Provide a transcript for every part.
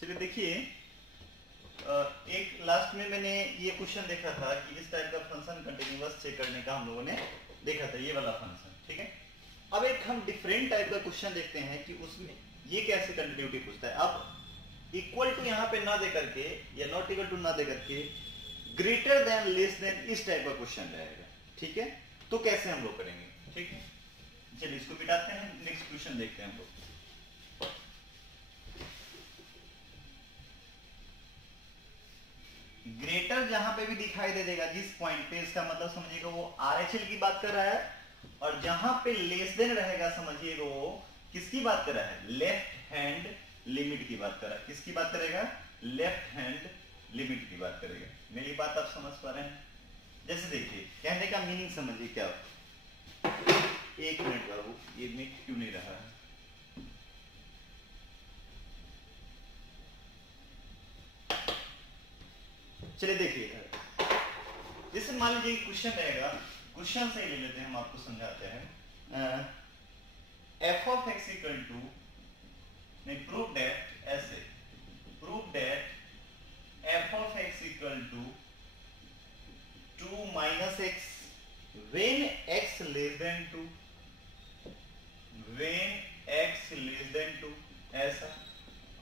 चलिए देखिए, एक लास्ट में मैंने ये क्वेश्चन देखा था कि इस टाइप का फंक्शन कंटिन्यूअस चेक करने का हम लोगों ने देखा था, ये वाला फंक्शन। ठीक है, अब एक हम डिफरेंट टाइप का क्वेश्चन देखते हैं कि उसमें ये कैसे कंटिन्यूटी पूछता है। अब इक्वल टू यहाँ पे ना दे करके या नॉट इक्वल टू ना दे करके ग्रेटर देन लेस देन इस टाइप का क्वेश्चन रहेगा। ठीक है, तो कैसे हम लोग करेंगे। ठीक है, चलिए इसको मिटाते हैं, नेक्स्ट क्वेश्चन देखते हैं हम लोग। ग्रेटर जहां पे भी दिखाई दे देगा जिस पॉइंट पे, इसका मतलब समझिएगा वो आरएचएल की बात कर रहा है, और जहां पे लेस देन रहेगा समझिएगा वो किसकी बात कर रहा है, लेफ्ट हैंड लिमिट की बात कर रहा है। किसकी बात करेगा, लेफ्ट हैंड लिमिट की बात करेगा। मेरी बात आप समझ पा रहे हैं। जैसे देखिए, कहने का मीनिंग समझिए क्या। एक मिनट बाबू, ये मिनट क्यों नहीं रहा है। चलिए देखिए, जैसे मान लीजिए क्वेश्चन रहेगा, क्वेश्चन से ही ले लेते हैं, हम आपको समझाते हैं। F of x equal to, prove that, ऐसे prove that f of x equal to 2 minus x when x less than 2, when x less than 2 ऐसा,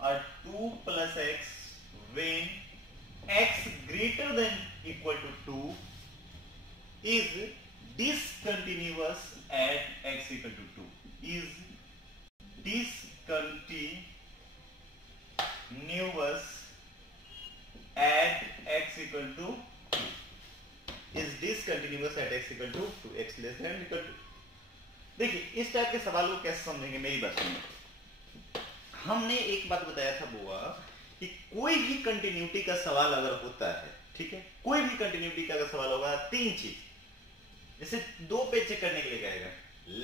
और 2 plus x when x greater than equal to 2 is discontinuous at x equal to 2, is discontinuous at x equal to 2, is discontinuous at x equal to 2, x less than equal to। देखिए इस type के सवाल को कैसे समझेंगे, मेरी बात सुनिए। हमने एक बात बताया था बुआ कि कोई भी कंटिन्यूटी का सवाल अगर होता है, ठीक है, कोई भी कंटिन्यूटी का अगर सवाल होगा, तीन चीज, जैसे दो पे चेक करने के लिए कहेगा,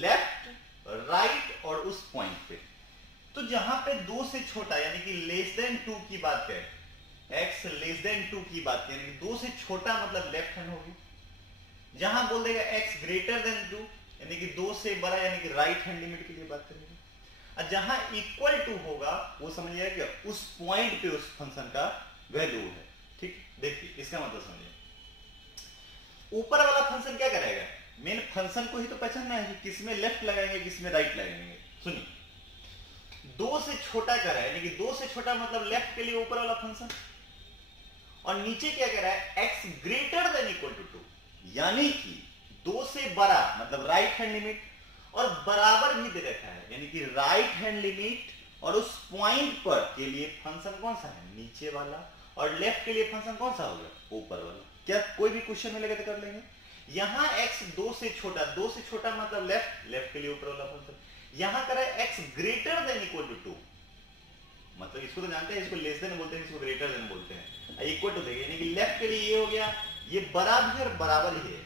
लेफ्ट, राइट और उस पॉइंट पे। तो जहां पे दो से छोटा यानी कि लेस देन 2 की बात करें, x लेस देन 2 की बात करें, यानी कि दो से छोटा मतलब लेफ्ट हैंड होगी। जहां बोल देगा x ग्रेटर देन 2 यानी कि दो से बड़ा, यानी कि राइट हैंड लिमिट के लिए बात करेंगे। जहां इक्वल टू होगा वो समझिए कि उस पॉइंट पे उस फंक्शन का वैल्यू है। ठीक, देखिए इसका मतलब समझिए। ऊपर वाला फंक्शन क्या करेगा, मेन फंक्शन को ही तो पहचानना है कि किसमें लेफ्ट लगाएंगे किसमें राइट लगाएंगे। सुनिए, दो से छोटा कर रहा है, यानी कि दो से छोटा मतलब लेफ्ट के लिए ऊपर वाला फंक्शन, और नीचे क्या कर रहा है, x greater than equal to 2, यानी कि दो से बड़ा मतलब राइट हैंड लिमिट, और बराबर भी दे रखा है, यानी कि राइट हैंड लिमिट और उस पॉइंट पर के लिए फंक्शन कौन सा है, नीचे वाला, और लेफ्ट के लिए फंक्शन कौन सा होगा, ऊपर वाला। क्या कोई भी क्वेश्चन मिलेगा तो कर लेंगे। यहां x दो से छोटा मतलब लेफ्ट, लेफ्ट के लिए ऊपर वाला फंक्शन। यहां कर है x greater than equal to 2, मतलब इसको तो जानते हैं, इसको लेस देन बोलते हैं, इसको ग्रेटर देन बोलते हैं। इक्वल टू देंगे, यानी कि लेफ्ट के लिए ये हो गया, ये बराबर बराबर ही है,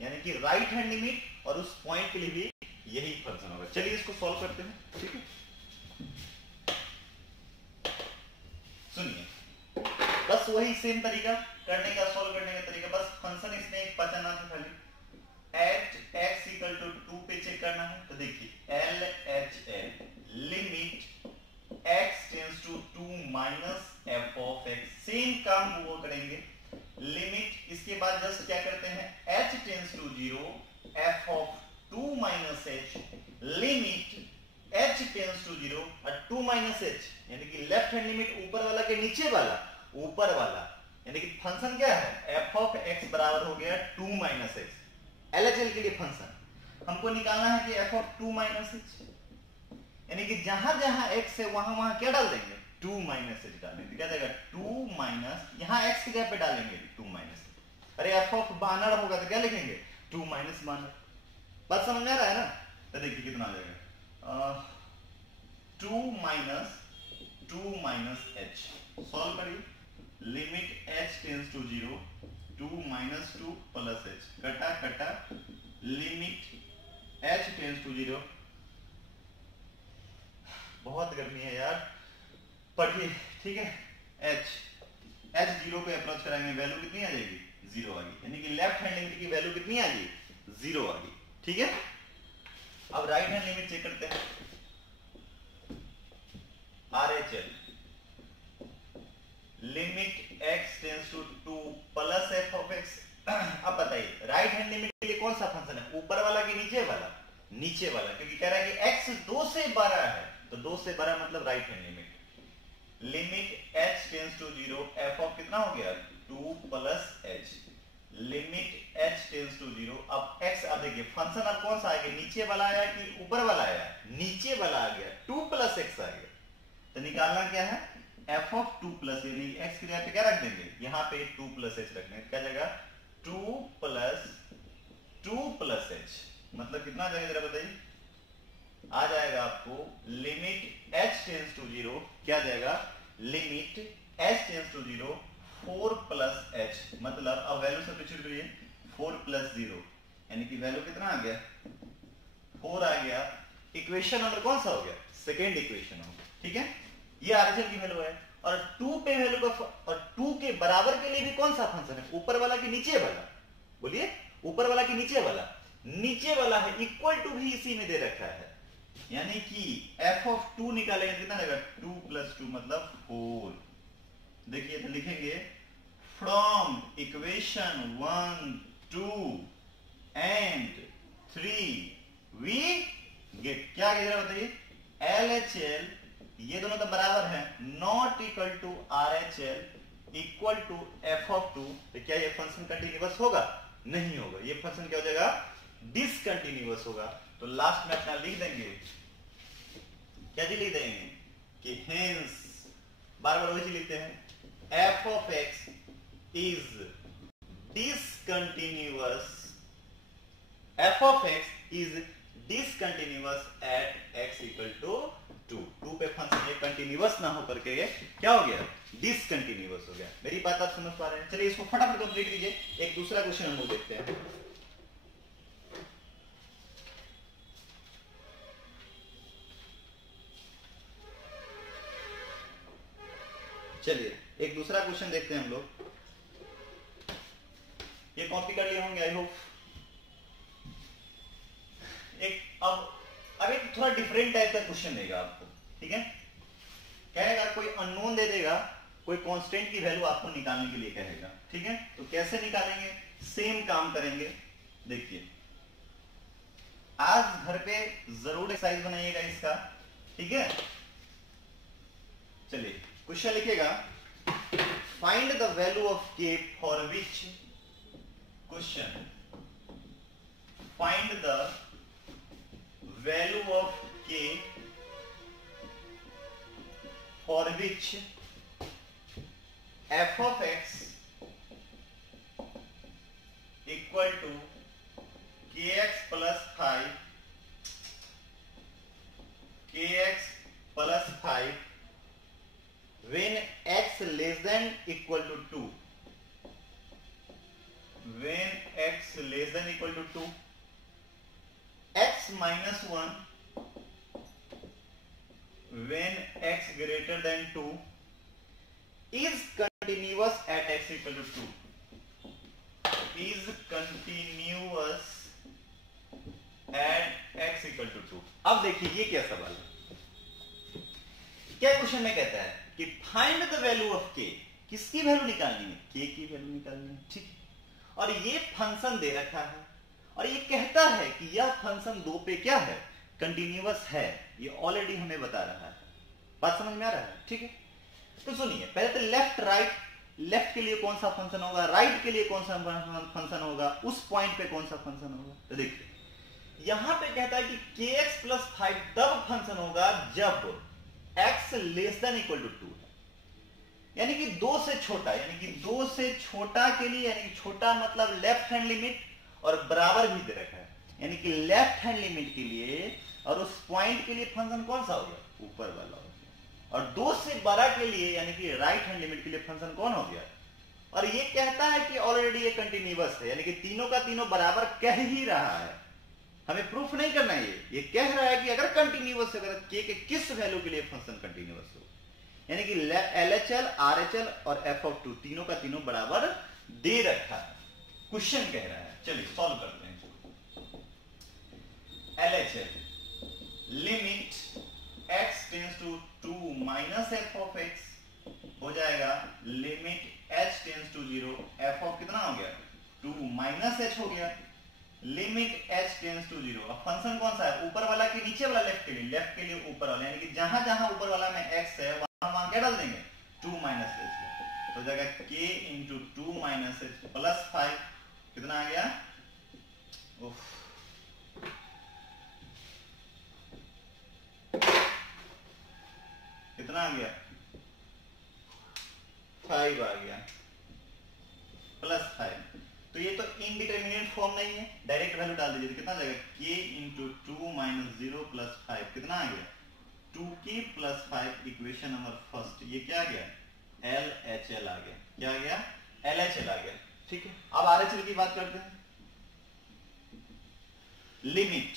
यानी कि राइट हैंड लिमिट और उस पॉइंट के लिए भी यही फंक्शन होगा। चलिए इसको सॉल्व करते हैं। ठीक है, सुनिए, बस वही सेम तरीका करने का, सॉल्व करने का तरीका, बस फंक्शन इसमें एक पहचाना था खाली, एट एक्स इक्वल टू 2 पे चेक करना है। तो देखिए L H L limit x tends to 2 minus f of x, same काम वो करेंगे। लिमिट, इसके बाद जस्ट क्या करते हैं, h tends to 0 f of 2 minus h, limit h tends to 0 और 2 माइनस एच, यानी कि लेफ्ट हैंड लिमिट ऊपर वाला के नीचे वाला, ऊपर वाला, यानी कि फंक्शन क्या है, एफ ऑफ एक्स बराबर हो गया 2 माइनस एक्स। एलएचएल के लिए फंक्शन हमको निकालना है कि एफ ऑफ 2 माइनस एच, यानी कि जहां जहां एक्स है वहां वहां क्या डाल देंगे, 2 माइनस एच डाल देंगे। क्या जाएगा, 2 माइनस, यहां एक्स की जगह पे डालेंगे 2 माइनस। अरे एफ ऑफ बानर होगा तो क्या लिखेंगे, 2 माइनस बानर। बात समझ में आ रहा है ना। तो देखिए कितना आ जाएगा, 2 माइनस एच, सॉल्व करिए, limit h tends to 0 2 minus 2 plus h, कटा कटा, लिमिट एच टेंड्स टू 0, बहुत गर्मी है यार, पढ़िए। ठीक है, एच 0 पे अप्रोच कराएंगे, वैल्यू कितनी आ जाएगी, 0 आ गई, यानी कि लेफ्ट हैंड लिमिट की वैल्यू कितनी आ गई, 0 आ गई। ठीक है, अब राइट हैंड लिमिट चेक करते हैं, RHL limit x tends to 2 plus f of x. अब बताइए राइट हैंड लिमिट के लिए कौन सा फंक्शन है, ऊपर वाला कि नीचे वाला? नीचे वाला, क्योंकि कह रहा है कि x 2 से बड़ा है, तो 2 से बड़ा मतलब right hand limit. Limit h tends to 0 f of कितना हो गया 2 plus h, limit h tends to 0। अब x अब देखिए फंक्शन अब कौन सा आ गया, नीचे वाला आया कि ऊपर वाला आया? नीचे वाला आ गया, 2 प्लस x आ गया। तो निकालना क्या है, f ऑफ 2 प्लस, यानी x की जगह पे क्या रख देंगे, यहाँ पे 2 प्लस h रखने, क्या जगह 2 प्लस h, मतलब कितना आ जाएगा जरा बताइए, आ जाएगा आपको लिमिट h टेंड्स टू 0, क्या जाएगा limit h tends to 0 4 plus h, मतलब अब वैल्यू सब्स्टिट्यूट करिए 4 प्लस 0, यानी कि वैल्यू कितना आ गया 4 आ गया। इक्वेशन नंबर कौन सा हो गया, सेकेंड इक्वेशन हो गया, ठीक है। ये आरएचएल की वैल्यू है, और 2 पे वैल्यू का, और 2 के बराबर के लिए भी कौन सा फंक्शन है, ऊपर वाला कि नीचे वाला, बोलिए ऊपर वाला कि नीचे वाला? नीचे वाला है, इक्वल टू भी इसी में दे रखा है, यानी कि f ऑफ 2 निकालेंगे कितना आएगा 2 प्लस 2 मतलब 4। देखिए तो लिखेंगे from equation 1 2 and 3 we get, क्या कह रहा बताइए, LHL, ये दोनों तो बराबर है, not equal to RHL equal to f of 2। तो क्या ये फंक्शन कंटिन्यूअस होगा? नहीं होगा, ये फंक्शन क्या हो जाएगा, डिसकंटिन्यूअस होगा। तो लास्ट में अपना लिख देंगे, क्या जी लिख देंगे कि हेंस, बार बार वही चीज लिखते हैं, f of x is discontinuous, f of x is discontinuous at x equal to 2। 2 पे फंक्शन ये कंटिन्यूअस ना होकर के क्या हो गया, डिसकंटिन्यूअस हो गया। मेरी बात आप समझ पा रहे हैं? चलिए इसको फटाफट कंप्लीट कीजिए। एक दूसरा क्वेश्चन हम लोग देखते हैं। चलिए एक दूसरा क्वेश्चन देखते हैं हम लोग। ये कॉपी कर लिए होंगे आई होप। अब एक थोड़ा डिफरेंट टाइप का क्वेश्चन देगा आपको, ठीक है। कहेगा कोई अननोन दे देगा, कोई कांस्टेंट की वैल्यू आपको निकालने के लिए कहेगा, ठीक है। तो कैसे निकालेंगे, सेम काम करेंगे। देखिए आज घर पे जरूर एक्सरसाइज बनाइएगा इसका, ठीक है। चलिए क्वेश्चन लिखिएगा, find the value of k for which, question find the value of k for which f of x equal to kx plus 5, kx plus 5 when x less than equal to 2, when x less than equal to 2, x minus 1 when x greater than 2 is continuous at x equal to 2, is continuous at x equal to 2। अब देखिए ये क्या सवाल है, क्या question में कहता है कि find the value of k, किसकी वैल्यू निकालनी है, k की वैल्यू निकालनी है, ठीक। और ये फंक्शन दे रखा है और ये कहता है कि यह फंक्शन 2 पे क्या है, कंटिन्यूअस है। ये ऑलरेडी हमें बता रहा है, बात समझ में आ रहा है, ठीक है। तो सुनिए पहले तो लेफ्ट राइट, लेफ्ट के लिए कौन सा फंक्शन होगा, राइट के लिए कौन सा फंक्शन होगा, उस पॉइंट पे कौन सा फंक्शन होगा। तो देखिए यहां पे कहता है कि kx प्लस 5 तब फंक्शन होगा जब x less than equal to 2 है, यानी कि 2 से छोटा, यानी कि 2 से छोटा के लिए, यानी कि छोटा मतलब लेफ्ट हैंड लिमिट और बराबर भी दे रखा है, यानी कि लेफ्ट हैंड लिमिट के लिए और उस पॉइंट के लिए फंक्शन कौन सा होगा, ऊपर वाला हो गया। और 2 से बड़ा के लिए यानी कि राइट हैंड लिमिट के लिए फंक्शन कौन हो गया। और ये कहता है कि ऑलरेडी ये कंटिन्यूअस है, यानी कि तीनों का तीनों बराबर कह ही रहा है, हमें प्रूफ नहीं करना है। ये कह रहा है कि अगर कंटिन्यूअस है, अगर k के किस वैल्यू के लिए फंक्शन कंटिन्यूअस हो, यानी कि LHL RHL और f ऑफ 2 तीनों का तीनों बराबर दे रखा है, क्वेश्चन कह रहा है। चलिए सॉल्व करते हैं। LHL limit x tends to 2 minus f of x हो जाएगा limit h tends to 0 f of कितना हो गया 2 माइनस h हो गया लिमिट h टेंड्स टू 0। अब फंक्शन कौन सा है, ऊपर वाला कि नीचे वाला, लेफ्ट के लिए ऊपर वाला, यानी कि जहां जहां ऊपर वाला में x है वहां क्या डाल देंगे 2 माइनस h, तो जाएगा k into 2 minus h plus 5 कितना आ गया, कितना आ गया 5 आ गया प्लस 5। तो ये तो इनडिटरमिनेट फॉर्म नहीं है, डायरेक्ट वैल्यू डाल दीजिए, कितना जाएगा k इंटू 2 माइनस 0 प्लस 5 कितना आ गया 2k plus 5 equation number first. ये क्या आ गया LHL आ गया, क्या आ गया LHL आ गया। ठीक है, अब RHL की बात करते हैं। Limit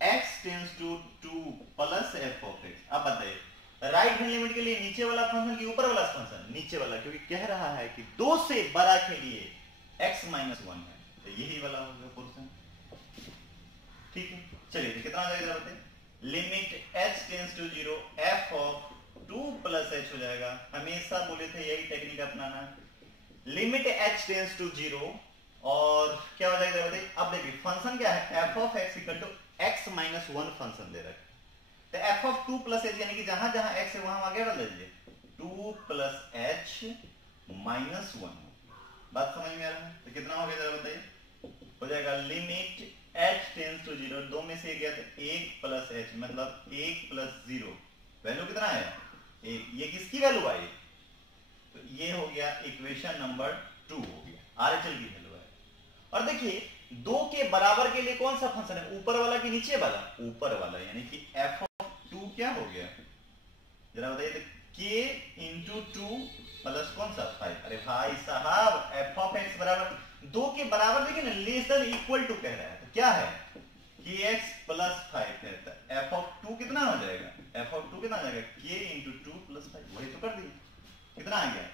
x tends to 2 plus f of x। अब बताइए राइट हैंड लिमिट के लिए नीचे वाला फंक्शन कि ऊपर वाला फंक्शन, नीचे वाला, क्योंकि कह रहा है कि 2 से बड़ा के लिए x माइनस 1 है, तो यही वाला हो गया पोर्शन। ठीक है, चलिए तो कितना हो जाएगा बताइए limit h tends to 0 f of 2 plus h हो जाएगा। हमेशा बोले थे यही टेक्निक अपनाना, लिमिट h टेंड्स टू 0 और क्या हो जाएगा बताइए। अब देखिए फंक्शन क्या है f of x equal to x minus 1 function दे रखा है, तो f ऑफ 2 प्लस h यानी कि जहां जहां x है वहां क्या डाल दीजिए 2 प्लस h माइनस 1। बात समझ में आ रहा है, तो कितना हो गया जरा बताइए, हो जाएगा लिमिट h टेंड्स टू 0, दो में से गया तो 1 प्लस h मतलब 1 प्लस 0, वैल्यू कितना आया 1, ये किसकी वैल्यू आई, तो ये हो गया इक्वेशन नंबर 2 हो गया, RHL की वैल्यू है। और देखिए 2 के बराबर के लिए कौन सा फंक्शन है, ऊपर वाला कि नीचे वाला, ऊपर वाला, यानी कि f ऑफ 2 क्या हो गया जरा बताइए, तो k इंटू 2 प्लस कौन सा 5। अरे भाई साहब f ऑफ x बराबर 2 के बराबर, देखिए ना लेस देन इक्वल टू कह रहा है, तो क्या है kx प्लस 5 कहता है, f ऑफ 2 कितना हो जाएगा, f ऑफ 2 कितना आ जाएगा k इंटू 2 प्लस 5, वही तो कर दिए, कितना आ गया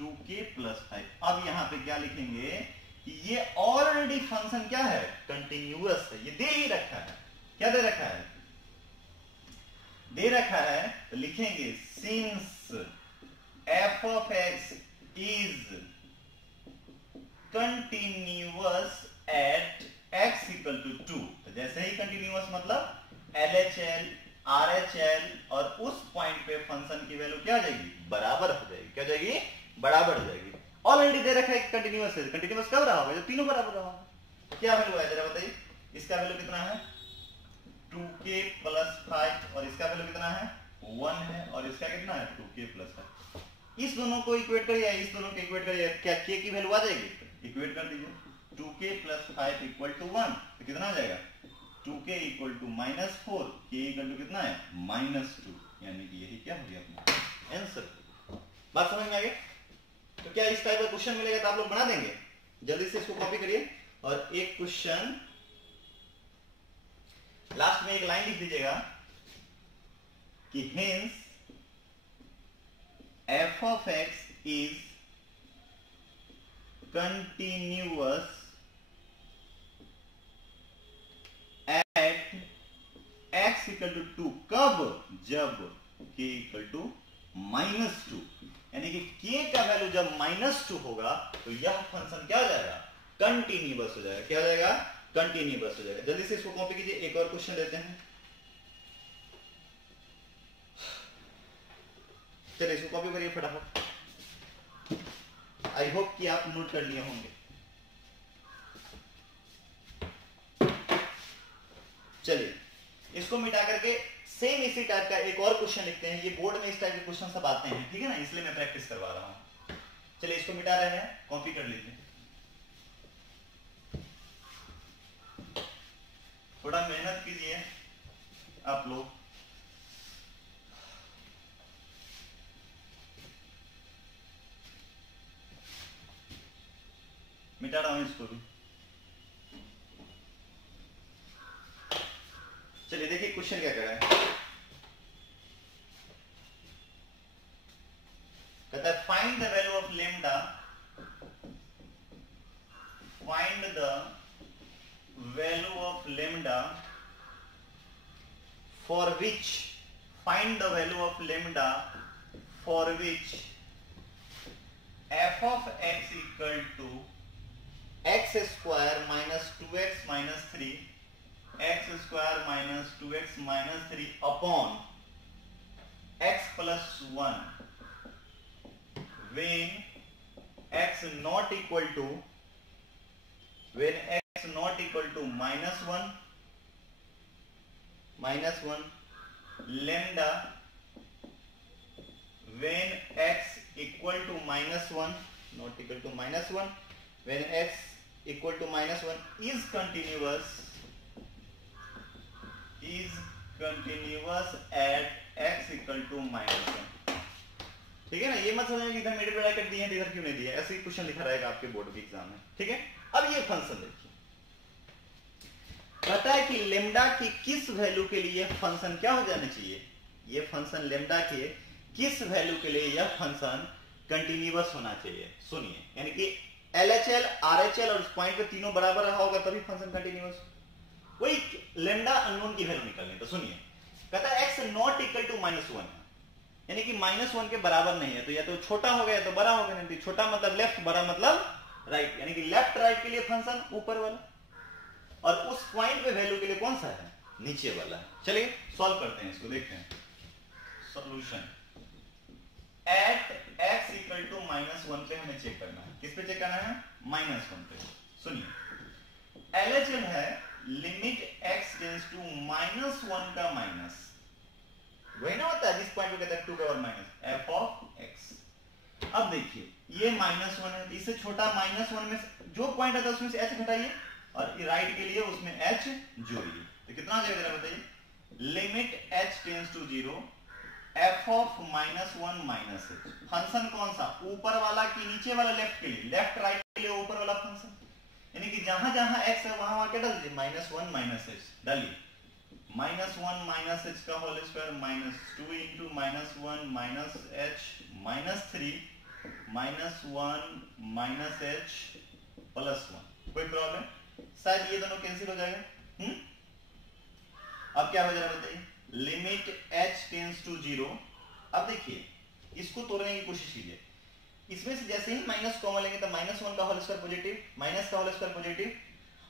2k प्लस 5। अब यहाँ पे क्या लिखेंगे कि ये ऑलरेडी फंक्शन क्या है कंटिन्यूअस है, ये दे ही रखा है, क्या दे रखा है, दे रखा है, तो लिखेंगे since f of x is continuous at x equal to 2, तो जैसे ही कंटिन्यूअस मतलब LHL RHL और उस पॉइंट पे फंक्शन की वैल्यू क्या आ जाएगी बराबर हो जाएगी, क्या जाएगी बराबर हो जाएगी। ऑलरेडी दे रखा है कंटिन्यूअस है, कंटिन्यूअस कब रहा होगा जब तीनों बराबर रहा होगा, तो क्या वैल्यू है जरा बताइए, इसका वैल्यू कितना है 2k प्लस 5 और इसका वैल्यू कितना है 1 है और इसका कितना है 2k प्लस 5। इस दोनों को इक्वेट करिए, इस दोनों को इक्वेट करिए, क्या k की वैल्यू आ जाएगी, इक्वेट कर दीजिए 2k प्लस 5 इक्वल टू 1, तो कितना आ जाएगा 2k equal to minus 4, k equal to कितना है माइनस 2, यानी कि यही क्या हो गया अपना आंसर। बात समझ में आ गई। तो क्या इस टाइप का क्वेश्चन मिलेगा तो आप लोग बना देंगे, जल्दी से इसको कॉपी करिए। और एक क्वेश्चन लास्ट में एक लाइन लिख दीजिएगा कि hence f of x is continuous at x equal to 2, कब, जब k equal to माइनस 2, यानी कि k का वैल्यू जब माइनस 2 होगा तो यह फंक्शन क्या हो जाएगा कंटिन्यूअस हो जाएगा, क्या हो जाएगा कंटिन्यूअस हो जाएगा। जल्दी से इसको कॉपी कीजिए, एक और क्वेश्चन लेते हैं, चलिए इसको कॉपी करिए फटाफट, आई होप कि आप नोट कर लिए होंगे। चलिए इसको मिटा करके सेम इसी टाइप का एक और क्वेश्चन लिखते हैं, ये बोर्ड में इस टाइप के क्वेश्चन सब आते हैं, ठीक है ना, इसलिए मैं प्रैक्टिस करवा रहा हूं। चलिए इसको मिटा रहे हैं, कॉपी कर लीजिए, थोड़ा मेहनत कीजिए आप लोग। मिटा रहा हूं इसको भी। चलिए देखिए क्वेश्चन क्या कह रहा है, कहता है find the value of lambda, find the value of lambda for which, find the value of lambda for which f of x equal to x square minus 2x minus 3 x square minus 2x minus 3 upon x plus 1 when x not equal to minus 1 lambda when x equal to minus 1 not equal to minus 1 when x equal to minus 1 is continuous at x equal to minus 1। ठीक है ना, ये मत समझना कि इधर middle bracket दिए हैं इधर क्यों नहीं दिया, ऐसे ही क्वेश्चन लिखा रहेगा आपके बोर्ड के एग्जाम में। ठीक है, अब ये फंक्शन देखिए, पता है कि लेम्डा की किस वैल्यू के लिए फंक्शन क्या हो जाना चाहिए, ये फंक्शन लेम्डा के किस वैल्यू के लिए यह फंक्शन कंटिन्यूअस होना चाहिए। सुनिए, यानी कि LHL RHL और इस पॉइंट पे तीनों बराबर रहा होगा तभी फंक्शन कंटिन्यूअस। वही लेम्डा अननोन की वैल्यू निकालनी, तो सुनिए, कहता है x not equal to minus 1, यानी कि माइनस 1 के बराबर नहीं है, तो या तो छोटा हो गया या तो बड़ा हो गया। नहीं, छोटा मतलब लेफ्ट, बड़ा मतलब राइट, यानी कि लेफ्ट राइट के लिए फंक्शन ऊपर वाला और उस पॉइंट पे वैल्यू के लिए कौन सा है, नीचे वाला। चलिए सॉल्व करते हैं इसको, देखते हैं solution. At x equal to minus 1 पे हमें चेक करना है, किस पे चेक करना है, माइनस 1 पे। सुनिए, LHL है limit x tends to minus 1 का माइनस, वही ना होता है जिस पॉइंट पे कहता है 2 का और माइनस f ऑफ x। अब देखिए ये माइनस 1 है, इससे छोटा माइनस 1 में जो पॉइंट आता है उसमें से h घटाइए और राइट के लिए उसमें h जोड़िए, तो कितना आ जाएगा जरा बताइए। Limit h tends to 0 f of minus 1 minus h। Function कौन सा, ऊपर वाला कि नीचे वाला, लेफ्ट के लिए, लेफ्ट राइट के लिए ऊपर वाला फंक्शन, यानी कि जहां जहां x है वहां वहां क्या डाल दीजिए, माइनस 1 माइनस h डालिए। माइनस 1 माइनस h का whole square minus 2 into minus 1 minus h minus 3 minus 1 minus h plus 1। कोई प्रॉब्लम, शायद ये दोनों कैंसिल हो जाएगा। अब क्या हो जाएगा बताइए, लिमिट h टेंड्स टू 0। अब देखिए इसको तोड़ने की कोशिश कीजिए, इसमें से जैसे ही माइनस कॉमन लेंगे तो माइनस 1 का होल स्क्वायर पॉजिटिव, माइनस का होल स्क्वायर पॉजिटिव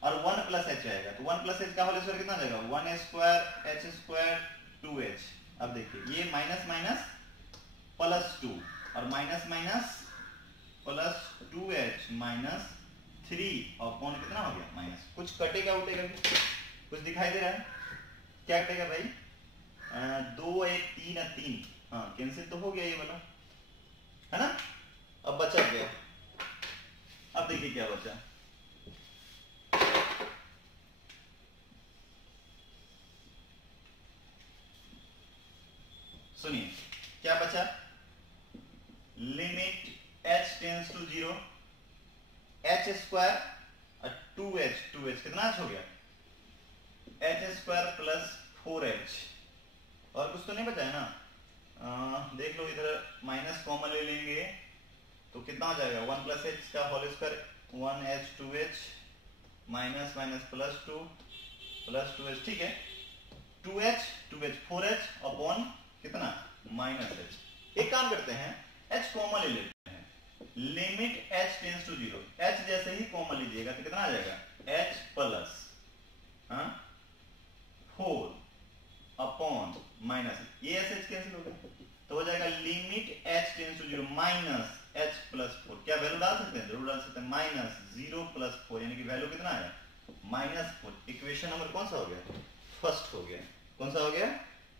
और 1 प्लस h आएगा, तो 1 प्लस h का होल स्क्वायर कितना आ जाएगा, 1 स्क्वायर h स्क्वायर 2h। अब देखिए ये माइनस माइनस प्लस 2 और minus minus plus 2h minus 3 और कौन कितना हो गया माइनस, कुछ कटेगा उठेगा, कुछ दिखाई दे रहा है, क्या कटेगा भाई, 2 1 3 3, हाँ कैंसिल तो हो गया ये वाला, है ना। अब बचा गया, अब देखिए क्या बचा, सुनिए क्या बचा, limit h tends to 0 h square और 2h कितना h हो गया, h स्क्वायर प्लस 4h, और कुछ तो नहीं बचा है ना। देख लो इधर माइनस कॉमन ले लेंगे तो कितना हो जाएगा, 1 प्लस h का whole square 1h 2h minus minus plus 2h, ठीक है, 2h 4h अपॉन कितना माइनस h। एक काम करते हैं, h कॉमन ले लेते हैं, limit h tends to 0, h जैसे ही कॉमन लीजिएगा तो कितना आ जाएगा, h प्लस 4 अपॉन माइनस, ये h कैंसिल हो गया तो हो जाएगा limit h tends to 0 minus h plus 4। क्या वैल्यू डाल सकते हैं, जरूर डाल सकते हैं, माइनस 0 प्लस 4, यानी कि वैल्यू कितना आया माइनस 4। इक्वेशन नंबर कौन सा हो गया, फर्स्ट हो गया, कौन सा हो गया,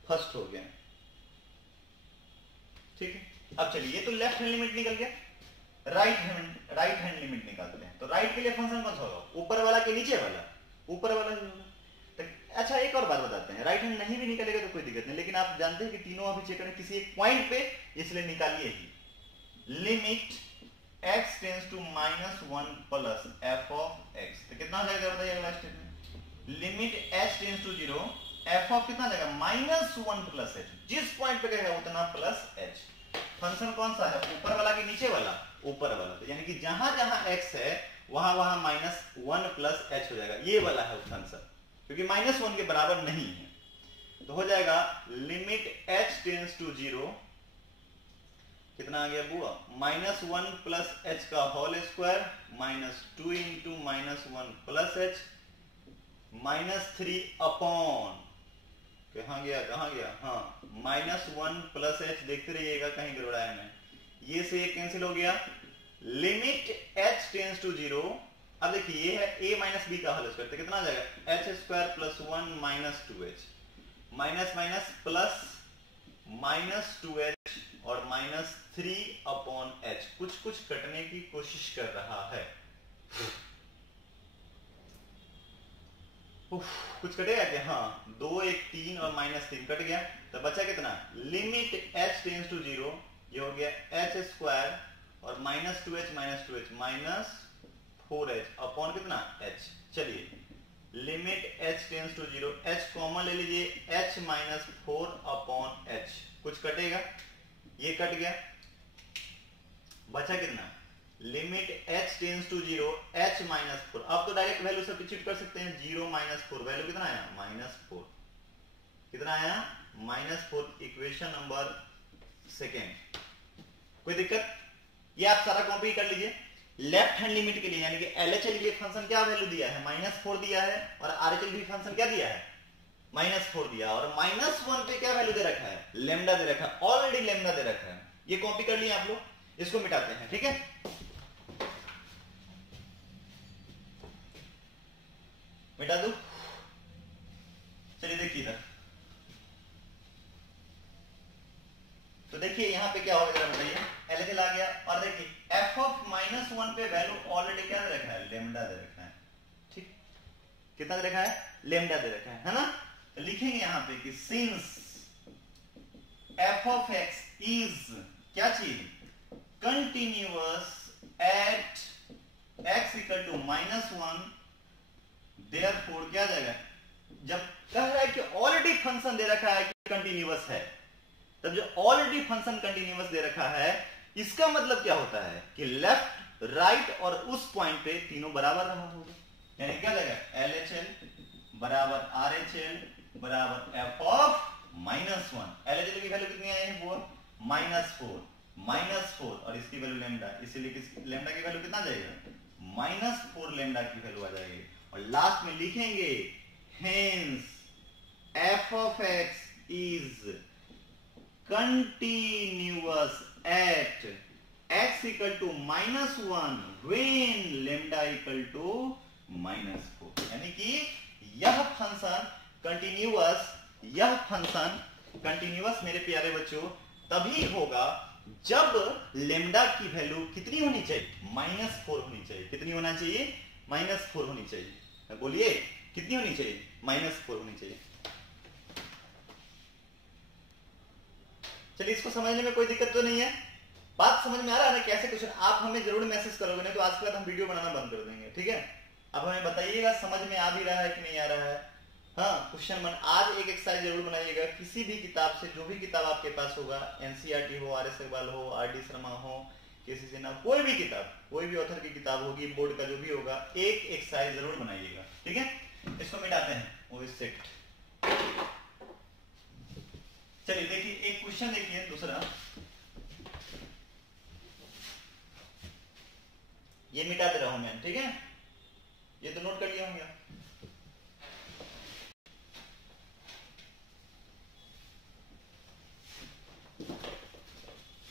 फर्स्ट हो गया। ठीक है, अब चलिए ये तो लेफ्ट हैंड लिमिट निकल गया, राइट हैंड लिमिट निकालते हैं। तो राइट के लिए फंक्शन कौन सा होगा, ऊपर वाला कि नीचे वाला, ऊपर वाला ही होगा। तो अच्छा एक और बात बताते हैं, राइट हैंड नहीं भी निकलेगा तो कोई दिक्कत नहीं, लेकिन आप जानते हैं कि तीनों अभी चेक करें किसी एक पॉइंट पे, इसलिए निकालिए ही। Limit x tends to -1 plus f of x, तो कितना आ जाएगा बताइए अगला statement, limit h tends to 0 f of कितना आ जाएगा -1 प्लस h, जिस पॉइंट पे गएगा उतना प्लस h। फंक्शन कौन सा है, ऊपर वाला कि नीचे वाला, ऊपर वाला, तो यानी कि जहां जहां x है वहां वहां -1 प्लस h हो जाएगा, ये वाला है फंक्शन, क्योंकि -1 के बराबर नहीं है। तो हो जाएगा लिमिट h टेंड्स टू 0 कितना आ गया बुआ, -1 प्लस एच का whole square -2 into -1 plus h -3 upon, कहाँ गया, हाँ -1 प्लस एच, देखते रहिएगा कहीं गड़बड़ाया नहीं, ये से ये कैंसिल हो गया, लिमिट h टेंस टू 0। अब देखिए ये है a माइनस बी का होल स्क्वायर, तो कितना आ जाएगा h square plus 1 minus 2h, minus minus plus -2h और -3 अपॉन h, कुछ कटने की कोशिश कर रहा है, कुछ कटेगा क्या, हाँ 2 1 3 और -3 कट गया, तो बचा कितना, लिमिट h टेंस टू 0, ये हो गया h स्क्वायर और -2h -4h अपॉन कितना h। चलिए limit h tends to 0, h common ले लीजिए, h -4 अपॉन h, कुछ कटेगा, ये कट गया, बचा कितना, limit h tends to 0, h -4। अब तो डायरेक्ट वैल्यू सब्स्टिट्यूट कर सकते हैं, 0 -4 वैल्यू कितना आया, -4, कितना आया, -4, इक्वेशन नंबर सेकेंड। कोई दिक्कत, ये आप सारा कॉपी कर लीजिए। लेफ्ट हैंड लिमिट के लिए यानी कि LHL के लिए फंक्शन क्या वैल्यू दिया है, -4 दिया है, और RHL भी फंक्शन क्या दिया है, -4 दिया, और -1 पे क्या वैल्यू दे रखा है, लेमडा दे रखा है, ऑलरेडी लेमडा दे रखा है, ये कॉपी कर लिए आप लोग, इसको मिटाते हैं, ठीक है, मिटा दो। चलिए देखिए इधर, तो देखिए यहां पे क्या होगा जरा बताइए, LHL आ गया, और देखिए f ऑफ -1 पे वैल्यू ऑलरेडी क्या दे रखा है, लेमडा दे रखा है, ठीक, कितना दे रखा है, लेमडा दे रखा है ना, तो लिखेंगे यहां पे कि since f of x is क्या चीज, continuous at x equal to -1, therefore क्या जाएगा, जब कह रहा है कि ऑलरेडी फंक्शन दे रखा है कि कंटिन्यूअस है, तब जो ऑलरेडी फंक्शन कंटिन्यूअस दे रखा है, इसका मतलब क्या होता है कि लेफ्ट राइट और उस पॉइंट पे तीनों बराबर रहा होगा, यानी क्या जाएगा, LHL बराबर RHL बराबर f ऑफ -1, LHL की वैल्यू कितनी आई है वो, -4 और इसकी वैल्यू लेमडा, इसीलिए लेमडा की वैल्यू कितना जाएगा, -4 लेमडा की वैल्यू आ जाएगी, और लास्ट में लिखेंगे hence f of x is continuous at x equal to -1 when lambda equal to -4, यानी कि यह फंक्शन कंटिन्यूअस मेरे प्यारे बच्चों तभी होगा जब लेमडा की वैल्यू कितनी होनी चाहिए, -4 होनी चाहिए, कितनी होना चाहिए, -4 होनी चाहिए, बोलिए कितनी होनी चाहिए, -4 होनी चाहिए। चलिए इसको समझने में कोई दिक्कत तो नहीं है, बात समझ में आ रहा है ना कैसे क्वेश्चन, आप हमें जरूर मैसेज करोगे, नहीं तो आज के बाद हम वीडियो बनाना बंद कर देंगे, ठीक है, अब हमें बताइएगा समझ में आ भी रहा है कि नहीं आ रहा है, हाँ क्वेश्चन आज एक एक्सरसाइज जरूर बनाइएगा, किसी भी किताब से, जो भी किताब आपके पास होगा, NCERT हो, RS अग्रवाल हो, RD शर्मा हो, किसी से ना, कोई भी किताब, कोई भी ऑथर की किताब होगी, बोर्ड का जो भी होगा, एक एक्सरसाइज जरूर बनाइएगा, ठीक है, इसको मिटाते हैं, वो सेट। चलिए देखिए एक क्वेश्चन देखिए दूसरा, ये मिटा दे रहा हूं मैं, ठीक है, ये तो नोट कर लिया होंगे,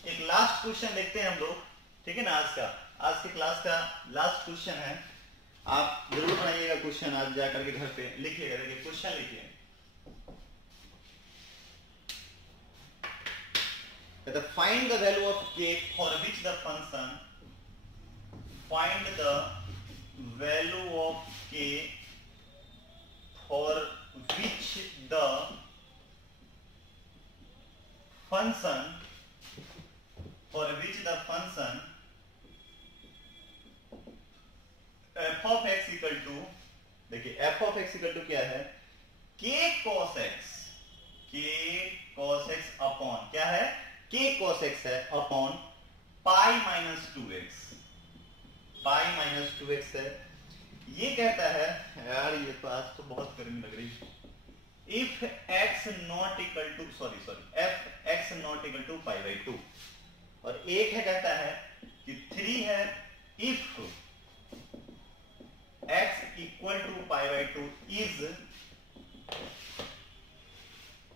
एक लास्ट क्वेश्चन देखते हैं हम लोग, ठीक है ना, आज के क्लास का लास्ट क्वेश्चन है, आप जरूर बनाइएगा क्वेश्चन, आज जाकर के घर पे लिखिएगा, देखिए क्वेश्चन लिखिए, find the value of k for which the function, find the value of k for which the function f of x equal to, देखिए f of x equal to क्या है, k cos x अपॉन क्या है, k cos x है upon pi minus 2x है, ये कहता है, यार ये तो आज तो बहुत गर्मी लग रही है, if x not equal to f x not equal to pi by 2, और एक है कहता है कि 3 है if x equal to pi by 2 is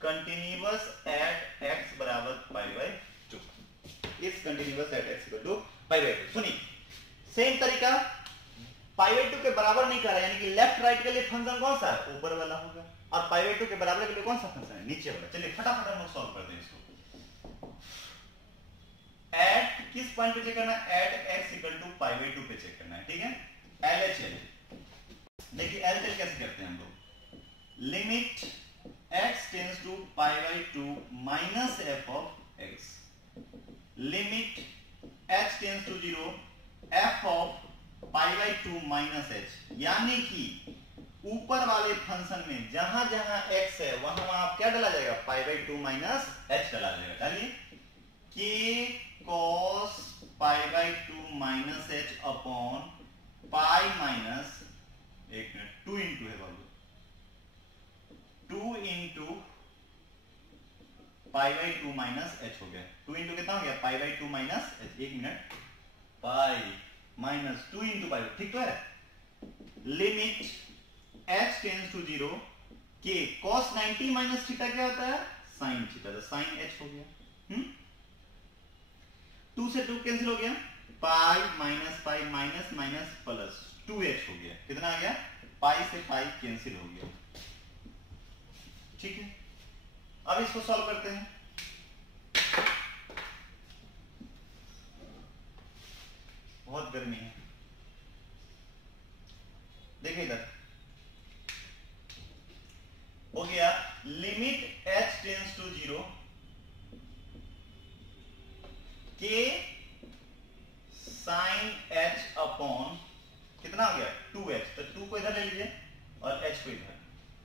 continuous at x बराबर pi by 2, is continuous at x equal to pi by 2। सुनिए same तरीका, पाई बाई 2 के बराबर नहीं कर रहा है, यानी कि लेफ्ट राइट के लिए फंक्शन कौन सा है, ऊपर वाला होगा, और पाई बाई 2 के बराबर के लिए कौन सा फंक्शन है, नीचे वाला। चलिए फटाफट हम लोग सॉल्व करते हैं इसको। एट किस पॉइंट पे चेक करना है, at x equal to pi by 2 पे चेक करना है, ठीक है। LHL देखिए, LHL कैसे करते हैं हम लोग, limit x tends to pi by 2 minus f of x, limit h tends to 0 f of pi by 2 minus h, यानी कि ऊपर वाले फंक्शन में जहां जहां x है वहां आप क्या डाला जाएगा, पाई बाई 2 माइनस h डाला जाएगा। डालिए k cos pi by 2 minus h upon pi minus, एक मिनट, 2 इंटू है बाबू, 2 into pi by 2 minus h हो गया, 2 इंटू कितना हो गया, पाई बाई 2 माइनस h, एक minute, pi minus 2 into pi, ठीक तो है। Limit h tends to 0 k cos 90 minus theta क्या होता है, sin थीटा, तो sin h हो गया। 2 से 2 कैंसिल हो गया, pi minus pi minus minus plus 2h हो गया, कितना आ गया, पाई से पाई कैंसिल हो गया, ठीक है। अब इसको सॉल्व करते हैं। बहुत गर्मी है, देखिए इधर हो गया, limit h tends to 0 k sin h upon कितना हो गया, 2h, तो 2 को इधर ले लीजिए और h को इधर।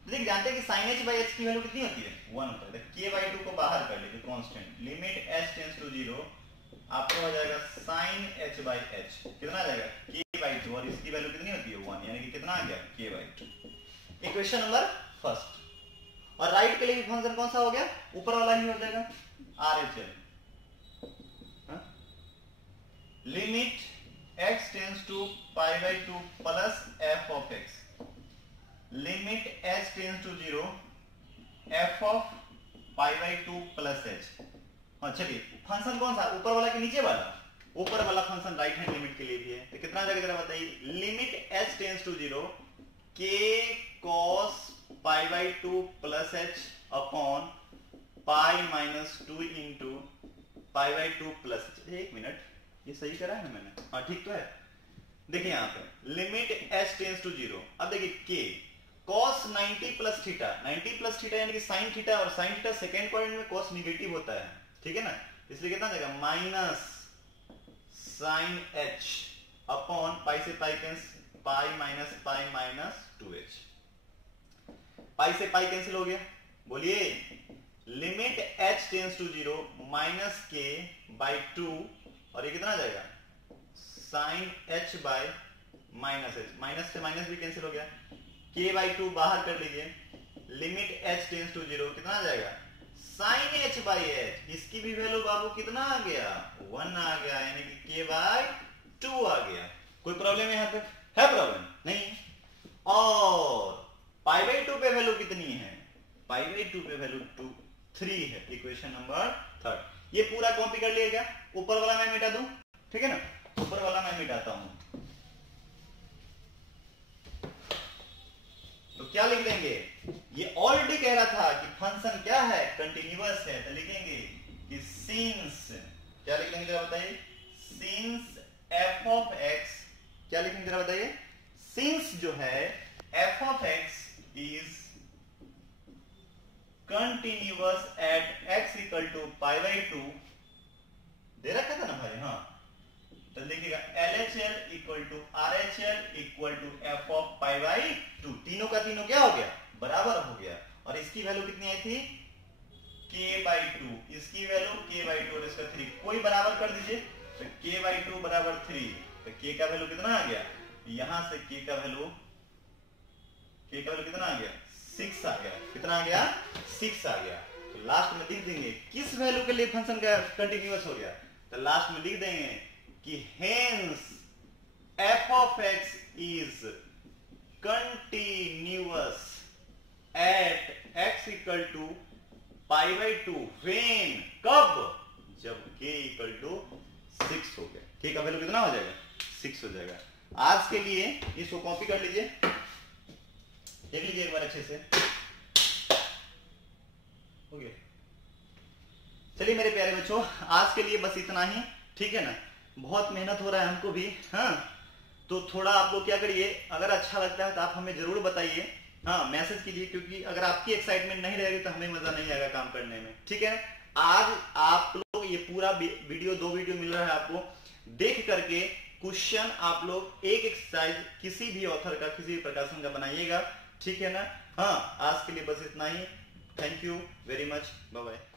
देखिए जानते हैं कि sin h बाई h की वैल्यू कितनी होती है, 1 होता है, तो k बाई 2 को बाहर कर लीजिए constant, limit h tends to 0 आपका हो जाएगा sin h बाई h, कितना आ जाएगा, k बाई 2, और इसकी वैल्यू कितनी होती है, 1, यानी कि कितना आ गया, k by 2। Equation number first. और राइट के लिए फंक्शन कौन सा हो गया, ऊपर वाला ही हो जाएगा, RHL, limit x tends to pi by 2 plus f of x, limit h tends to 0 f of pi by 2 plus h। हाँ चलिए, फंक्शन कौन सा, ऊपर वाला कि नीचे वाला, ऊपर वाला फंक्शन राइट हैंड लिमिट के लिए भी है, तो कितना आ जाएगा जरा बताइए, limit h tends to 0 k cos pi by 2 plus h upon pi minus 2 into pi by 2 plus h। एक मिनट, ये सही करा है ना मैंने, हाँ ठीक तो है। देखिए यहाँ पे लिमिट h टेंड्स टू 0, अब देखिए k cos 90 plus theta, 90 plus theta यानी कि sin थीटा, और sin थीटा सेकेंड क्वाड्रेंट में cos निगेटिव होता है, ठीक है ना, इसलिए कितना जाएगा, माइनस sin h अपॉन पाई से pi cancel, pi minus 2h, पाई से पाई कैंसिल हो गया, बोलिए limit h tends to 0 minus k by 2, और ये कितना आ जाएगा, sin h by minus h, minus से माइनस भी कैंसिल हो गया, k बाई 2 बाहर कर लीजिए, लिमिट h टेंड्स टू 0 कितना आ जाएगा, sin h बाई h, इसकी भी वैल्यू बाबू कितना आ गया, 1 आ गया, यानी कि k बाई 2 आ गया। कोई प्रॉब्लम है यहाँ पे, है प्रॉब्लम नहीं। और पाई बाई 2 पे वैल्यू कितनी है, पाई बाई 2 पे वैल्यू 3 है, इक्वेशन नंबर 3। ये पूरा कॉपी कर लिया क्या, ऊपर वाला मैं मिटा दूं, ठीक है ना, ऊपर वाला मैं मिटाता हूं, तो क्या लिख देंगे, ये ऑलरेडी कह रहा था कि फंक्शन क्या है, कंटिन्यूअस है, तो लिखेंगे कि सिंस, क्या लिख देंगे जरा बताइए, सिंस f ऑफ x, क्या लिखेंगे जरा बताइए, सिंस जो है f of x is continuous at x equal to pi by 2, दे रखा था ना भाई, हाँ, तो देखिएगा LHL equal to RHL equal to f of pi by 2, तीनों का तीनों क्या हो गया, बराबर हो गया, और इसकी वैल्यू कितनी आई थी, k बाई 2, इसकी वैल्यू k बाई 2 और इसका 3, कोई बराबर कर दीजिए, तो k बाई 2 बराबर 3, तो k का वैल्यू कितना आ गया, यहां से k का वैल्यू कितना आ गया, 6 आ गया, कितना आ गया, 6 आ गया। तो लास्ट में लिख देंगे किस वैल्यू के लिए फंक्शन का कंटिन्यूअस हो गया, तो लास्ट में लिख देंगे कि hence f of x is continuous at x equal to pi by 2 when, कब, जब k इक्वल टू 6 हो गया। ठीक है, वैल्यू कितना हो जाएगा, 6 हो जाएगा। आज के लिए इसको कॉपी कर लीजिए, देख लीजिए एक बार अच्छे से। हो गया। चलिए मेरे प्यारे बच्चों, आज के लिए बस इतना ही, ठीक है ना। बहुत मेहनत हो रहा है हमको भी, हाँ, तो थोड़ा आप लोग क्या करिए, अगर अच्छा लगता है तो आप हमें जरूर बताइए, हाँ, मैसेज कीजिए, क्योंकि अगर आपकी एक्साइटमेंट नहीं रहेगी तो हमें मजा नहीं आएगा काम करने में, ठीक है। आज आप लोग ये पूरा वीडियो, 2 वीडियो मिल रहा है आपको, देख करके क्वेश्चन आप लोग एक एक्सरसाइज किसी भी ऑथर का, किसी भी प्रकाशन का बनाइएगा, ठीक है ना। हाँ, आज के लिए बस इतना ही। Thank you very much, bye bye.